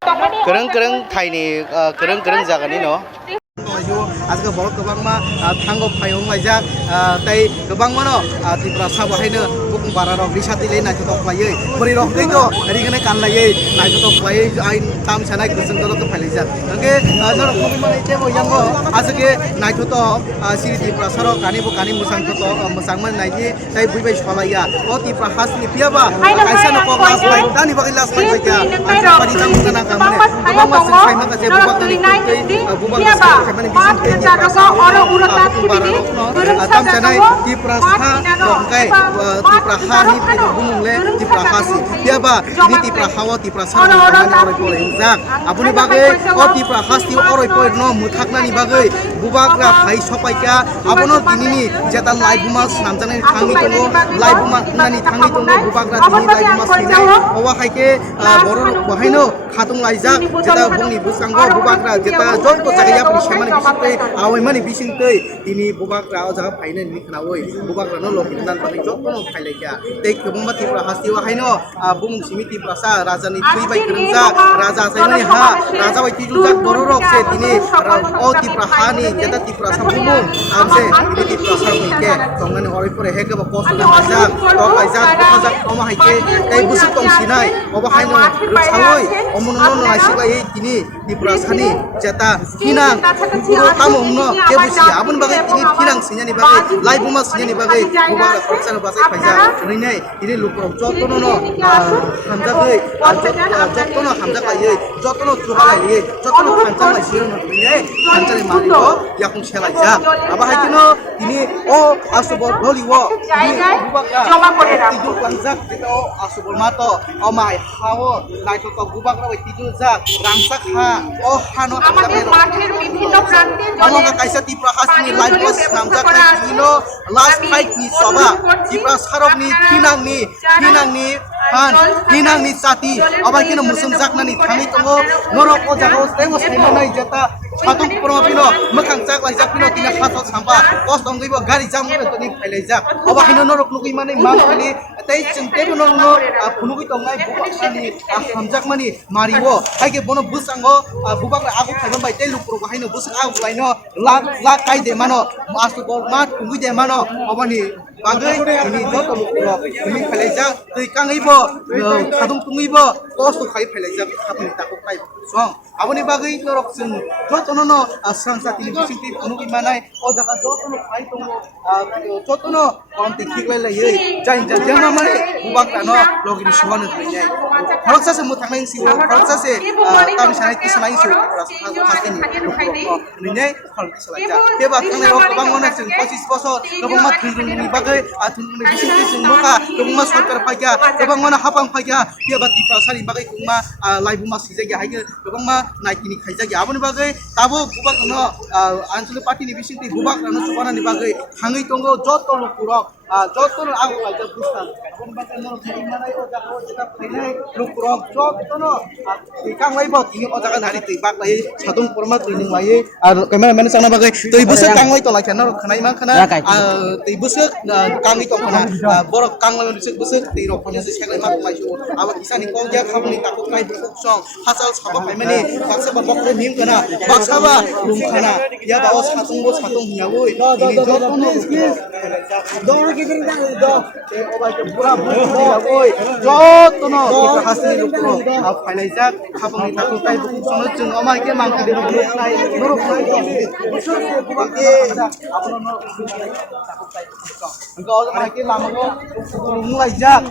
Kereng Thai kereng jaga ni no. Aja borok kebang ma tanggo payung lajak tai kebang mano tipra sabo haino bukung para rok disati le na jotok laye beri rok dego ri gane kan laye na jotok laye ain tam sanai kusung dolo ke phalajak oke nor kobi mane tebo yango aja ke na jotok siri tipra saro kani musang jotok musang man naiji tai buibai solaya o tipra hasni piaba kaisa no ko las lai tani bagi las lai baja aja pari tam kana kamane kebang ma sing sai ma ka je bubak tani bubak kamane bisin atam sanai di prasha rongkai di praha ni bumule di prahasi dia ba ni di prahawa di prasha rongkai oroi pole injak abuni bagai o di prahas di oroi pole no muthakna ni bagai bubakra phai sopaika abono dinini jeta live mas namjane thangi tongo live mas nani thangi tongo bubakra dini live mas sinai owa haike boror bahaino khatung laijak jeta bungni busango bubakra jeta jonto jagaya prisemani bisinte awai mani bisinte ini bubakra o jaga phaine ni khnawoi bubakra no lokinan bani jokno phailaika tei kebumba tipra hasti wa haino bung simiti prasa raja ni thui bai kerengja raja saimani ha raja bai tijujak bororok se dini o tipra hani jeta tipra sabumung amse ini tipra sarmike tongani ori pore heke ba post na majak o kaijak bojak oma haike tei busuk tong sinai oba haino ruchawoi omono no aisiklai dini tipra sani jeta kinang puro tamongno kebusi abun bagai ini kinang sinyani bagai live buma sinyani bagai bubak khorsa no basai phaija rinai ini lukrok jotono no hamjagai jotono hamjagai jotono chuhalai jotono khanjalai siro no rinai khanjali malibo yakung selaija aba haikino ini o asubor boliwo bubakra tidur lanjak jeta o asubor mato o mai hawo naitoto bubakra bai tidur jak rangsak ha o hano hamjagai Among kaisa tipra hasni live bus namjak ini last fight ni soba tipra sarok ni kinang ni han kinang ni sati abai kino musum jakna ni thangi tongo norok o jago tengo sainai jeta chatung promapino makhang jak lai jak pino tina khatok sampa kos tongibo gari jamu to ni phailai jak aba kino norok nuki mane mangkali tei chingtebo no phunugui tongai bubakani hamjak mani mariwo haike bono busango bubakra agu khaiban bai tei lukro haino busang agu laino la kai de mano mastu bol mat kungui de mano obani bagai ini joto lukro ini phailai tei kangibo khadung tungibo kostu khai phailai jak khapni takuk kai song aboni bagai norok sing joto no sangsa tili bisingti phunugui manai o jaga joto no khai tongo joto no konti khiklai lai jain jama mane bubakra no logini suwan thaiai khoroksa se muthaknai si khoroksa se tam sanai kisanai si khastini rinai khoroksa salaija teba khane rok bang mona sing 25 bosor robong ma thunjungni bagai athunjungni bisingti sing moka robong ma sarkar phaika robong mana hapang phaika teba tipra sari bagai kungma live ma sijagi haige robong ma naikini khaijagi aboni bagai tabo bubak no anchalik party ni bisingti bubakra no subana ni bagai hangai tongo joto lukurok joto no agu laija bustan aboni bagai no manai o jaga o jeta phainai lukurok joto no ikang laibo tini o jaga nari tei bak lai sadung porma tei ning lai ar cameraman sangna bagai tei busuk kang lai to lai khana khanai ma khana tei busuk kangi to khana borok kang lai busuk tei rok khana se seklai ma lai su aba kisani kong ja khabni takuk kai busuk song hasal saba paimani baksa ba bokre nim kana baksa ba lum khana ya ba o satung hiawoi ini joto no dor ke gring da do o ba ke pura hiawoi joto no hasni lukro phailai jak khabni takuk kai busuk song chung ama ke mang ke norok nai busuk se bubak abono no takuk kai busuk song engko ma ke lamango lung lai jak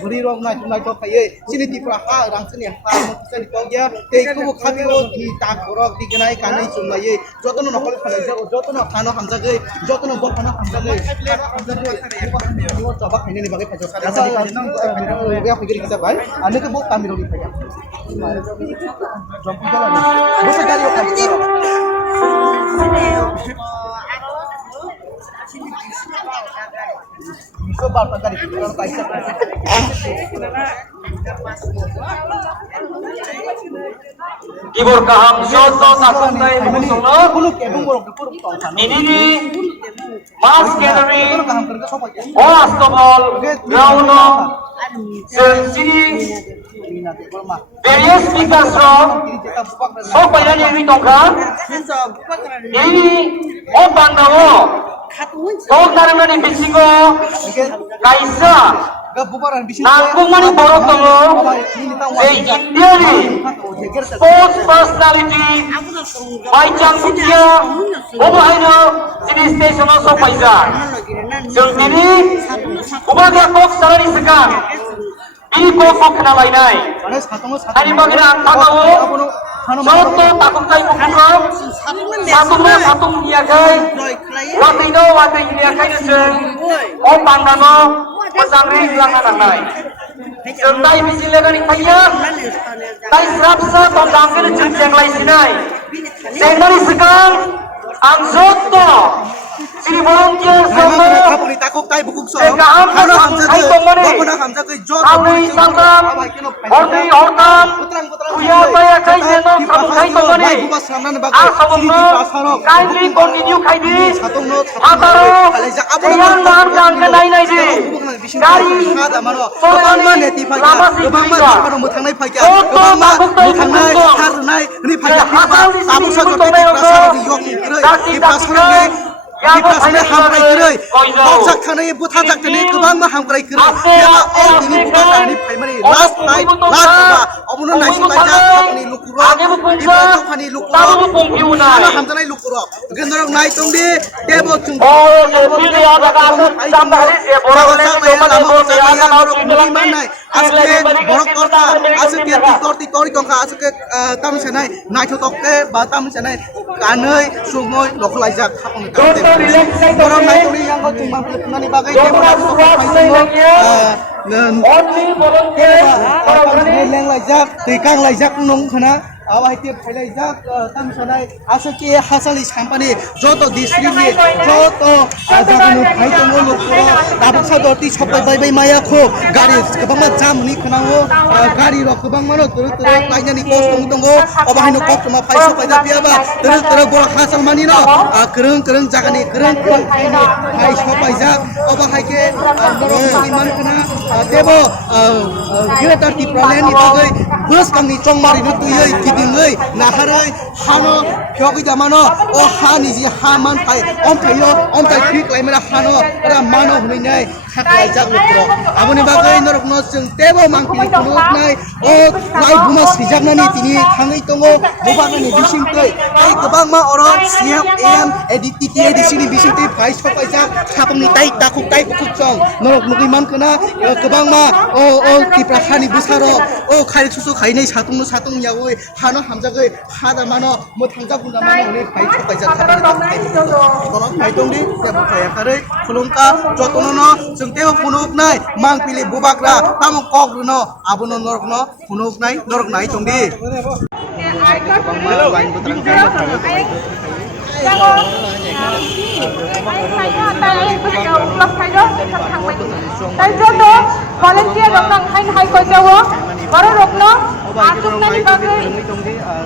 buri rok nai tunai to kai sini tipra ha rang sini ha mo kisani ko gya tei ko khabiro ni tak borok di ganai kanai chumlai jotono nokol phalai jak jotono khano hamjagai jotono bor khano hamjagai ni o chaba khaini ni bagai phajo sa ni nang ya phigiri kisa bhai ane ke bok tamiro ni phaya jompu jala ni bosa gari o khai Bisa barta dari orang kaisa. Kibor kaham so sakung dai musong no. Bulu kebung borok pur tong. Ini mass gathering kaham kerja sopa ya. all astobol ground sini various speakers from so payah ni tongka ini oh bandawo oh karena ni bisingo kaisa Bubaran bisnis. nanggung mani borok tongo India ni sports personality Baicang Mutia Obahaino sini station so paisa jeng ini ubaga kok sarani sekan ini kok kena lainai hari bagira angkatawo Soto takut kai bukukom satung niagai watai niagai seng oh pandano pesantren langan anai jendai bisilegan ipaya tai serapsa tondangkan jeng lai sinai sendari sekang ang soto sini volunteer soto takut tai bukuk so. Dekam Hano sang hamza kai ke. tongmani Bakuna hamza ke jod. Kami sangkam Horti hortam Uya paya kai seno kamu kai tongmani Asabumno kindly continue kai di Ataro Dengan bahan dan kenai nai di Dari Soalnya Lama si Krika Foto takut tai bukukom Dasi dasi Ipasne hamkrai kरै bokjak thane buthajak thane गोबां मा hamkrai kरै बेमा ओ दिनि बुथानि फाइमानि last night last बा अबुनो नाइसिलाइजा खानि लुकुरो इबा खानि लुकुरो आना hamjanai लुकुरो गेन्दरक नाइ तंदि देबो chung Oh, jadi ada kasus sampai dia borong lagi cuma dia akan harus manai aske borok torka aske titor tongka aske tam senai naitho tokke ba tam senai kanai sumoi lokhlaijak khapong borok naitoni yang ko chuma nani bagai only volunteer leng laijak tikang laijak nong khana awai te phailai tam sanai asake hasali sampani joto district ni joto jaganu phaitong lokro tabak sadoti chopai bai maya kho gari kobangma jam ni khanango gari ro kobangma ro tur lainani kostung tongo obahaino kokma phaisa paida piaba tur bor hasal mani no kreng jagani kreng hai chopai jak obahaike borok iman khana debo greater tiplen ni bagai bus kangni chongmari no tuyoi dingei naharai hano pyogi damano o hani ji haman pai om tai thik laimera hano ra mano huninai khaklai jak lokro aboni bagai norok no jeng tebo mangpili kunuk nai o lai buma sijaknani tini thangai tongo bobagani bisingtei ai gobang ma oro cm edit edisini bisingtei pai sopai jak khapongni tai takuk tai bukuk chong norok mugi mankana gobang ma o tipra khani busaro o khai susu khainai satung yaoi hano hamjagai hada mano mothangja gunda mano hone pai sopai jak khapani kono pai tongdi tebo khaya kare khulungka jotono जों तेबो फुनुक नाय मांगपिलि बुबाग्रा तामु कग्रनो आबुनो नरकनो फुनुक नाय तंदि volunteer roknang hain hai ko jawo baro rokno asuk nani bagai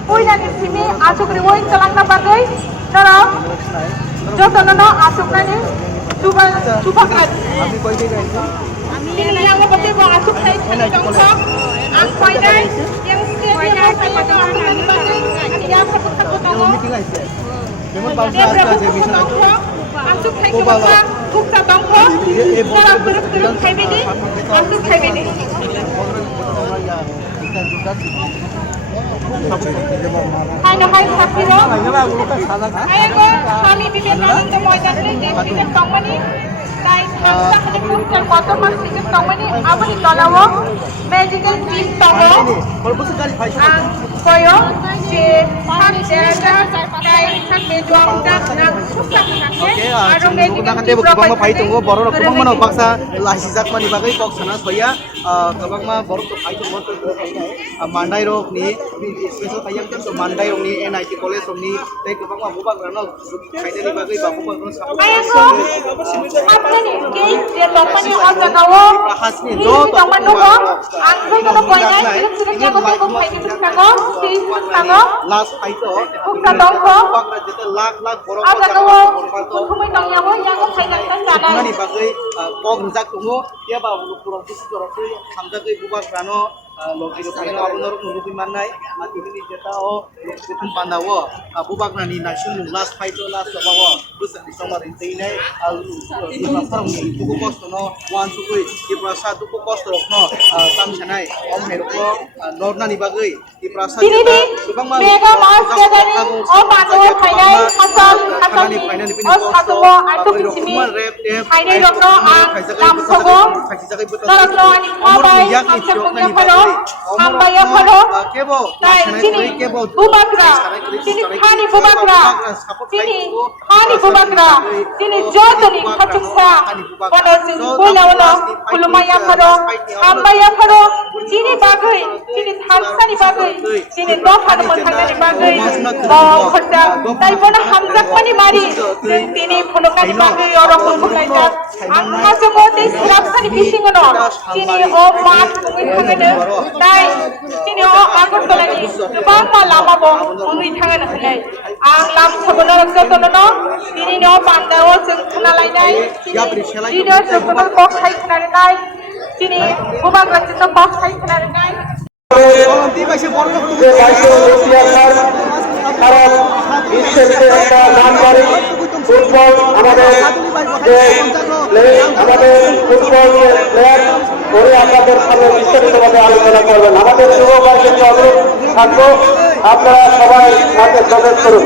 pui nani simi asuk riwoin kalangna bagai tara jotono asuk nani Cuba kan? Ini yang apa mau asuk saya cari contoh. Apa ini? Yang sekali mau saya contoh ini bagai yang satu tonggo. Dia berapa tonggo? Asuk saya ke bawah, buka tonggo. Orang beruk kai bini, asuk kai bini. Hai sakiro. Hai go, kami bibir nang kemoy jatri di bibir tongmani. Dai hamsa hade kuntal koto mas bibir tongmani abani tolawo magical team tongo. Ang koyo je hari jaga dai sakbe juang dak nang susak nakke. Aro magical team kobang ma pai tongo borok kobang mano baksa lahijak mani bagai kok sana soya kobang ma borok to pai tongo Mandai rok ni special tayang jam Mandai rok ni NIT college rok ni tei gobang ma bubak rano kaidani bagai ba bubak rano sapor Ayako, apnani kei je tongmani o jagao prahasni hi do tongmanu ko ang sai kono poinai sirek jago ko phaini buskago hi buskago last fight to buksa dongko bubak ra jete lakh borok a jagao kunkhumai tongyabo yago phaina tan janai mani bagai kok rijak tungo ya ba purong kisi jorok samjagai bubak rano logi kaino abonor nurupi manai mati ini jeta o lokutun pandawo bubak nani nasun last fight to last bawo busa disomar inteinai farong ni duku kosto no wan sugui di prasa duku kosto rokno tam sanai om herokno norna ni bagai di prasa Dinini mega mas jagani o pando phainai hasal hasal o satumo atu kisimi phainai rokno ang lamsogo narokno ani khabai hamse punya pharo hambaya pharo tai chini bubakra chini khani bubakra chini jotoni khachuksa panojin punawono kulumaya pharo hambaya pharo chini bagai chini thansani bagai chini dophano monthangani bagai khorja tai bona hamjak pani mari tini phulokani bagai oro kulumaya ang hajomo tei sirapsani bisingono chini o mat thangane tai chini o agartolani gobang lama bo ui thangane hanai ang lam sabono jotono tini no pandao जों खुनालायनाय leader जों बक थाइ खुनालायनाय chini bubak rajito bok थाइ खुनालायनाय কারণ বিশ্বের যে একটা নামকারী ফুটবল আমাদের ফুটবল প্লেয়ার ওরে আপনাদের সামনে বিস্তারিতভাবে আলোচনা করবেন। আমাদের যুবকদের অনুরোধ থাকবো আপনারা সবাই মাঠে প্রবেশ করুন।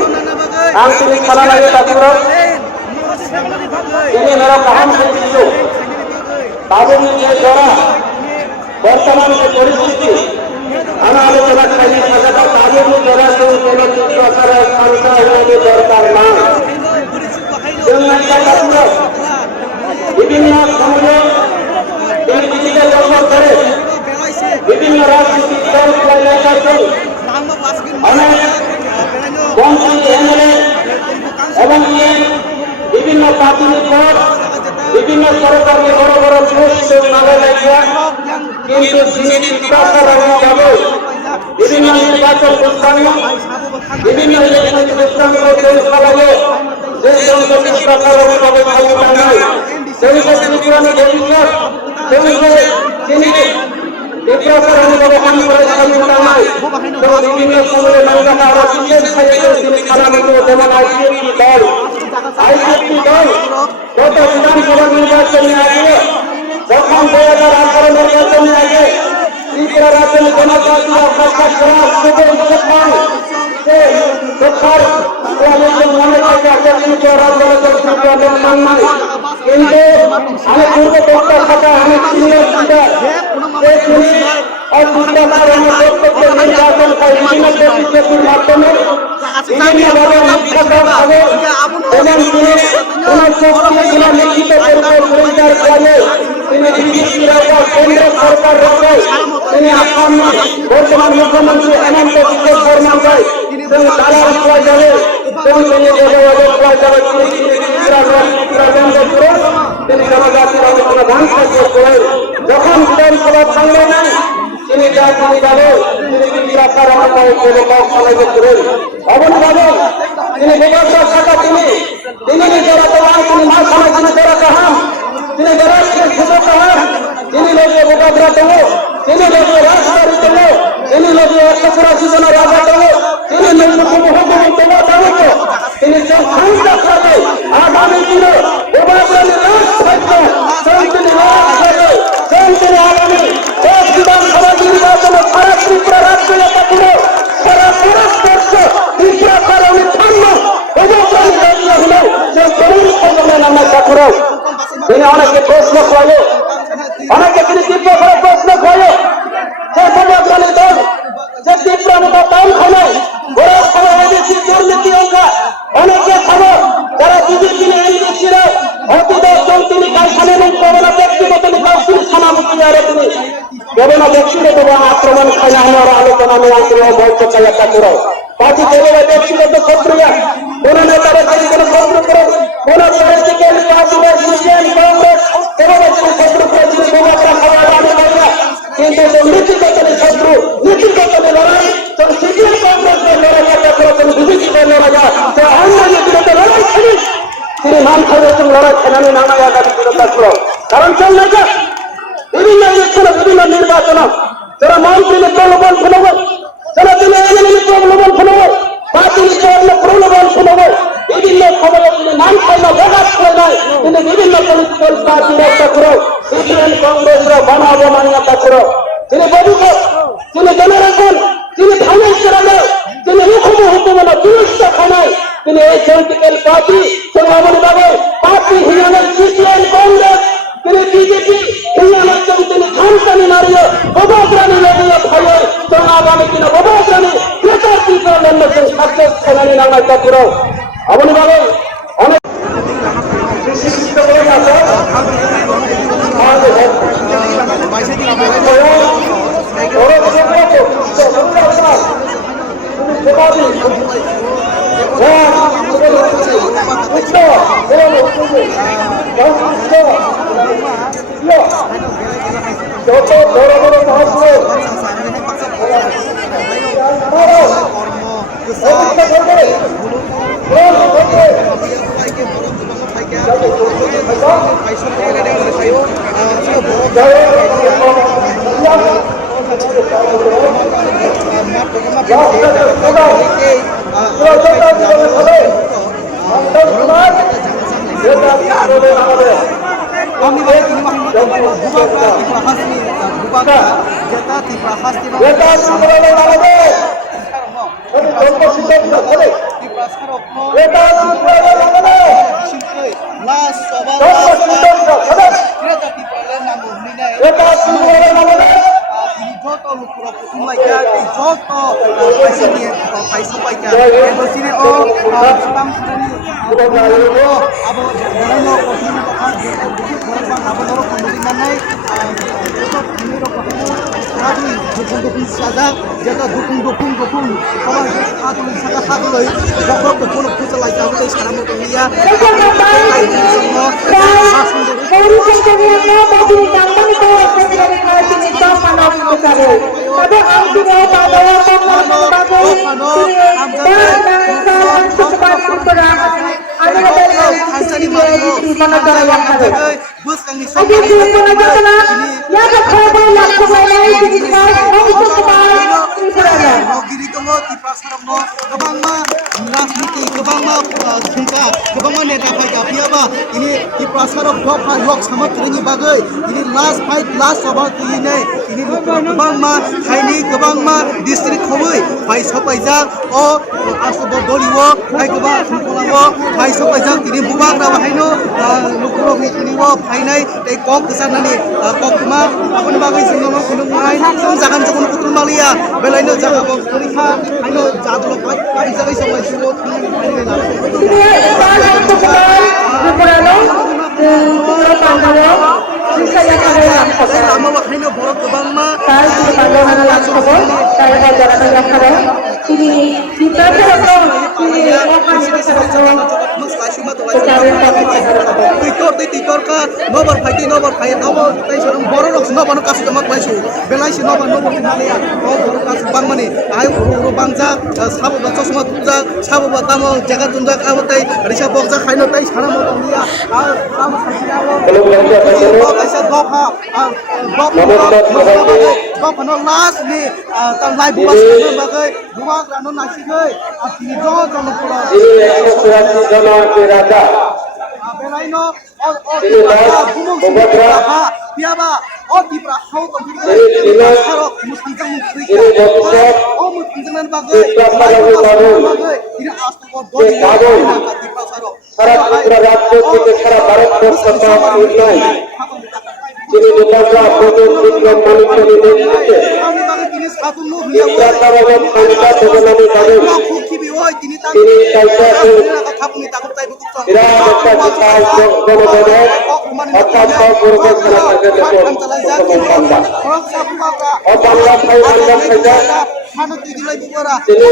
আন্তরিক খেলা লাগে তারপর তিনি মেরা কাহান শিশু তাদের নিয়ে যারা বর্তমান যে পরিস্থিতি আমরা আলোচনা খাইনি সাজাটা তাদের যারা কেউ কোনো চিত্র আকারে সংখ্যা হয়ে দরকার না বিভিন্ন সময়ে এই দিকে লক্ষ্য করে বিভিন্ন রাজনৈতিক দল অনেক মন্ত্রী এমএলএ এবং বিভিন্ন প্রাথমিক পদ বিভিন্ন সরকারি বড় বড় পোস্ট নামে লেখা কিন্তু বিভিন্ন নির্বাচন প্রস্তাবে বিভিন্ন ইলেকট্রনিক প্রস্তাবগুলো তৈরি করা হবে যে সমস্ত প্রস্তাবভাবে ক্ষমতা নাই সেগুলো পুরানো ভবিষ্যৎ সেগুলো তিনি নির্বাচন অনুভবে কাম করে ক্ষমতা নাই বিভিন্ন সময়ে মহিলারা আরো বিশেষ তিনি খারাপ যেমন আইসিএসি দল গত বিধানসভা নির্বাচনের আগে যখন 2018 নির্বাচনের আগে ত্রিপুরা রাজ্যের জনজাতি অবস্থার মনে থাকে কিন্তু আমি পূর্ববর্তী থাকা অনেক সিনিয়র নির্বাচন হয় বিভিন্ন প্রতিশ্রুতির মাধ্যমে বিভিন্নভাবে লিখিত পরিচয় করে তিনি বিজেপির কেন্দ্র সরকার রয়েছে তিনি আসাম বর্তমান মুখ্যমন্ত্রী হেমন্ত বিশ্ব শর্মা যায় তিনি দালাল পাওয়া যাবে তিনি জনজাতির আলোচনা ধ্বংস করেন যখন বিধানসভা ভাঙলে নাই তিনি জাতীয় দলে তিনি রাখার আমাদের কলেজে করেন অবনভাবে তিনি বিভাগীয় শাখা তিনি নিজেরা তোমার তিনি মাঝখানে তিনি যারা কাহান তিনি বেড়াচ্ছেন সুযোগ কাহান তিনি লোকে বোকাবরা দেবো তিনি লোকে রাজবাড়ি দেবো তিনি লোকে 184 জনের রাজা দেবো তিনি তিনি সংখ্যা করে আগামী দিনে আগামী বিধানসভা নির্বাচনে সারা ত্রিপুরা রাজ্যে সারা ভারতবর্ষ ত্রিপুরা কারণে তিনি অনেকে প্রশ্ন করে অনেকে তিনি তীব্র করে প্রশ্ন করে যে সমাজবাদী দল যে তীব্র দল খোলে ওরা খবর হয়েছে দুর্নীতি অঙ্কা অনেকে খবর যারা বিজেপি এনডিসিরা অতিদর্শন তিনি কারখানে নেই করোনা ব্যক্তিগত কাউন্সিল সভাপতি আর তিনি করোনা ব্যক্তিগত আক্রমণ খায় Orang alukan yang terlalu banyak saya tak kurang. Bagi kita ব্যক্তিগত শত্রুরা কোন নেতারা যদি কোন শত্রু করে কোন পলিটিক্যাল পার্টির ক্রিশ্চিয়ান কংগ্রেস এভাবে যদি শত্রু করে যদি বোমাটা খাবার আমি পাই না কিন্তু নীতিগত শত্রু নীতিগত লড়াই তো ক্রিশ্চিয়ান কংগ্রেসের লড়াইটা করেছেন বিজেপির লড়াই তো আন্দোলনের বিরুদ্ধে লড়াই ছিলেন তিনি নাম খাইয়েছেন লড়াই খেলানি নামায় আগামী বিরোধী করো কারণ চল না যা বিভিন্ন ইলেকশন বিভিন্ন নির্বাচন যারা মন্ত্রী প্রলোভন ফেলবে যারা তিনি প্রলোভন ফেলবে বা তিনি প্রলোভন ফেলবে বিভিন্ন খবরে তিনি নাম খাই না প্রকাশ করে নাই তিনি বিভিন্ন পলিটিক্যাল পার্টি একটা করো ক্রিশ্চিয়ান কংগ্রেসরা বানাবো মানিয়াতা করো তিনি বধুক তিনি জেনে রাখুন তিনি ফাইন্যান্স করে তিনি হুকুমে না পুলিশটা খানায় তিনি এই পলিটিক্যাল পার্টি সমাবলী পার্টি হিসাবে ক্রিশ্চিয়ান কংগ্রেস তিনি বিজেপি তিনি ধানকানি নারীয় অবাগ্রাণী নদীয় ভয়ে এবং আগামী দিনে অবাগ্রাণী ক্রেতার তীব্রের সাকসেস খেলানি নামায় পুরো আপনি বলেন অনেক যত বড় বড় Mahapur kami baik ini mah buka dibahas nih buka jeta dibahas di jika dukung kalau satu satu lagi jawab betul betul lagi aku dari sekarang mau dia ini di prasarok doka yok sama kini bagai ini last fight last sabah ini ini kebang ma kaini kebang ma distrik khoi pai sopai jang o asobo doliwo pai kebang sungkolawo pai sopai jang ini bubang rawa haino lukuro mitini wo pai nai ei kok kesana ni kok kuma apun bagai singomo kunung mai sung jagan jokun putul malia belaino jaga bo purikha haino jadlo pai pai jagai sopai siwo nomor fighting nomor fight nomor tension borok nomor kasih temat baisu belai nomor nomor finalnya oh borok kasih bang mani ayo uru bangja sabu baca semua tuja sabu batamo jaga tunjak awatai risha bangja kaino tai sana mau dia sama kalau bisa doha doha no last ni tan lai buas bagai buas rano nasi gai ini jo jono pula belaino piaba oh di prahau sarok mustinjang oh mustinjangan bagai ini astu bodi di prasarok সারা ত্রিপুরা রাজ্য থেকে সারা ভারতবর্ষ তিনি নির্বাচন প্রচুর বিজ্ঞান মানুষের নেতৃত্বে তিনি অর্থাৎ সব বর্গের খেলাটাকে দেখুন সন্তান অবাংলা ভাই আন্দাজ হাজার তিনি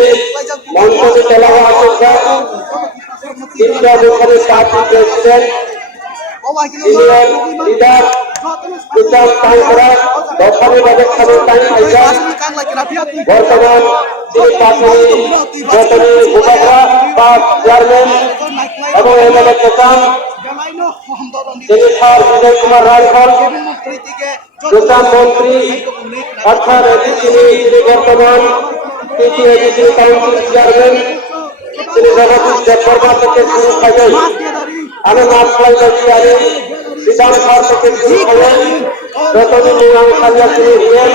মঞ্চে তেলাওয়া আসেন তিনটা দোকানে চাকরি পেয়েছিলেন সিনিয়র লিডার সুলতান তাইকরা দক্ষিণ বাজার টাইম হাইজার বর্তমান যিনি প্রাথমিক যতনী মুবাররা বা চেয়ারম্যান এবং এমএলএ প্রধান তিনি স্যার বিজয় কুমার রায়ফল প্রধান মন্ত্রী অর্থাৎ তিনি বর্তমান তৃতীয় এডিসি কাউন্সিল চেয়ারম্যান তিনি জগদীশ দেববর্মা থেকে শুরু থাকেন আমি মাসলাই আলী বিধান স্যার থেকে শুরু করেন যতদিন ইমাম খালিয়া তিনি হলেন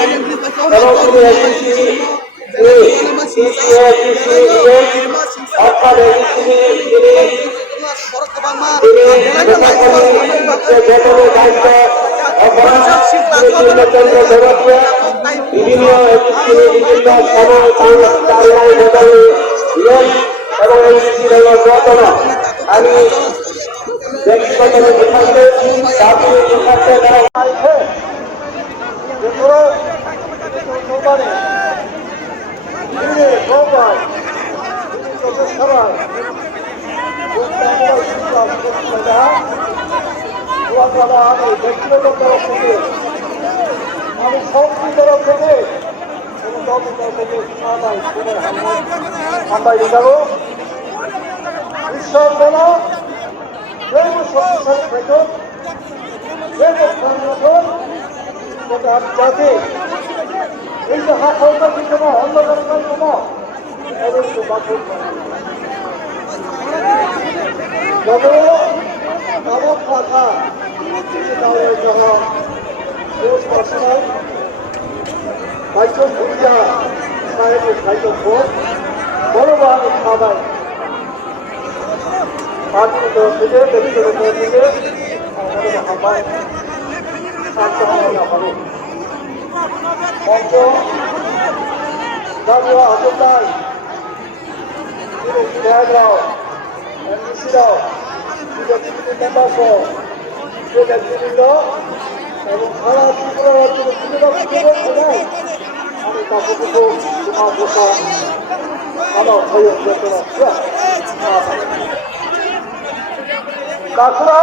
এবং তিনি এডিসি অর্থাৎ এডিসি তিনি বিভিন্ন বিভিন্ন সময় এবং আমি ব্যক্তিগত ব্যক্তিগত তরফ থেকে আমি সবটি তরফ থেকে এবং দলের তরফ থেকে আমরা এটাও ঈশ্বর বলা জৈব শক্তিশালী বেতন জৈব সংগঠন যাতে এই যে হাত সরকারি সময় অন্ধকার সময় এবং যত আবক কথা ভাইচন ভূমিকা সাহেবের ভাইচন ভোট বড়বান খাবার পার্টির তরফ থেকে ব্যক্তিগত তরফ থেকে আমাদের হবে মঞ্চ জাতীয় আন্দোলন বিধায়করাও এমডিসিরাও বিজেপি মেম্বার সহ ব্যক্তিবৃন্দ এবং সারা ত্রিপুরা রাজ্যের আমি কাকুটুকু তোমার বসা আমার ভয় তাছাড়া